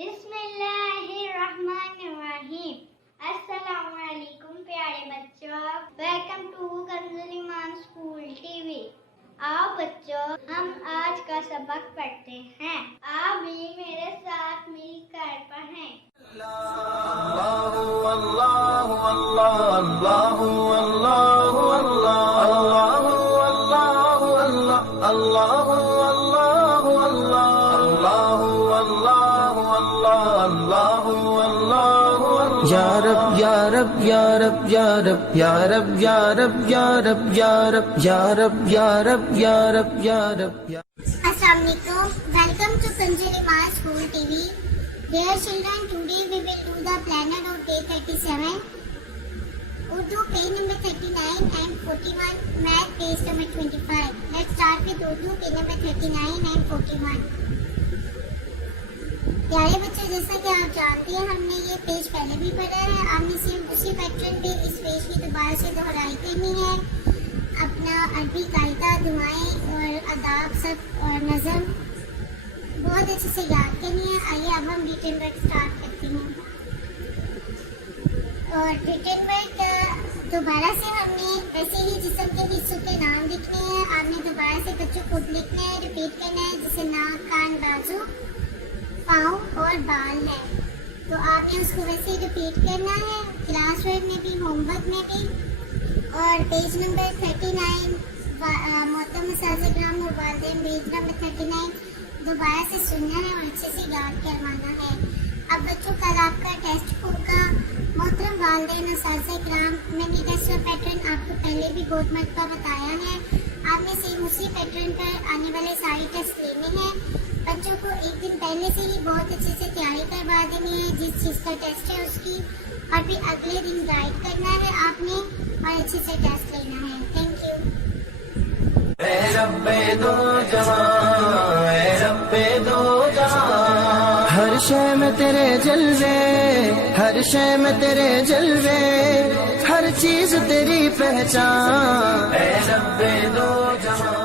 بسم اللہ الرحمن الرحیم۔ السلام علیکم پیارے بچوں، ویلکم ٹو کنزل ایمان اسکول ٹی وی۔ آؤ بچوں، ہم آج کا سبق پڑھتے ہیں۔ آپ بھی میرے ساتھ مل کر پڑھیں۔ اللہ اللہ اللہ اللہ اللہ اللہ اللہ اللہ یا رب یا رب یا رب یا رب یا رب یا رب یا رب یا رب یا رب یا رب یا رب یا رب۔ السلام علیکم، ویلکم ٹو کنزل ایمان school T V. Dear children, today we will do the planner of day 37, Urdu page number 39 and 41, Math page number 25. Let's start with Urdu page number 39 and 41. پیارے بچوں، جیسا کہ آپ جانتے ہیں ہم نے یہ پیج پہلے بھی پڑھا ہے۔ آپ نے صرف اسی پیٹرن پہ اس پیج کی دوبارہ سے دہرائی کرنی ہے۔ اپنا عربی قاعدہ، دعائیں اور آداب سب اور نظم بہت اچھے سے یاد کرنی ہے۔ آئیے اب ہم ریٹن ورک اسٹارٹ کرتے ہیں۔ اور ریٹن ورک دوبارہ سے ہم نے ایسے ہی جسم کے حصوں کے نام لکھنے ہیں۔ آپ نے دوبارہ سے بچوں خود لکھنا ہے، ریپیٹ کرنا ہے، جیسے ناک، کان، بازو، پاؤں اور بال ہے، تو آپ نے اس کو ویسے ریپیٹ کرنا ہے کلاس ورک میں بھی، ہوم ورک میں بھی۔ اور پیج نمبر 39 محترم اساتذہ کرام اور والدین، پیج نمبر 39 دوبارہ سے سننا ہے اور اچھے سے یاد کروانا ہے۔ اب بچوں، کل آپ کا ٹیسٹ ہوگا۔ محترم والدین، اساتذہ کرام، میں نے ٹیسٹ کا پیٹرن آپ کو پہلے بھی بہت مرتبہ بتایا ہے۔ آپ نے صرف اسی پیٹرن پر آنے والے سارے ٹیسٹ لینے ہیں۔ بچوں کو ایک دن پہلے سے ہی بہت اچھے سے تیاری کروا دینی ہے جس چیز کا ٹیسٹ ہے اس کی، اور پھر اگلے دن رائٹ کرنا ہے آپ نے اور اچھے سے ٹیسٹ لینا ہے۔ Thank you. اے رب دو جہاں، اے رب دو جہاں، ہر شے میں تیرے جلوے، ہر شے میں تیرے جلوے، ہر چیز تیری پہچان، اے رب دو جہاں۔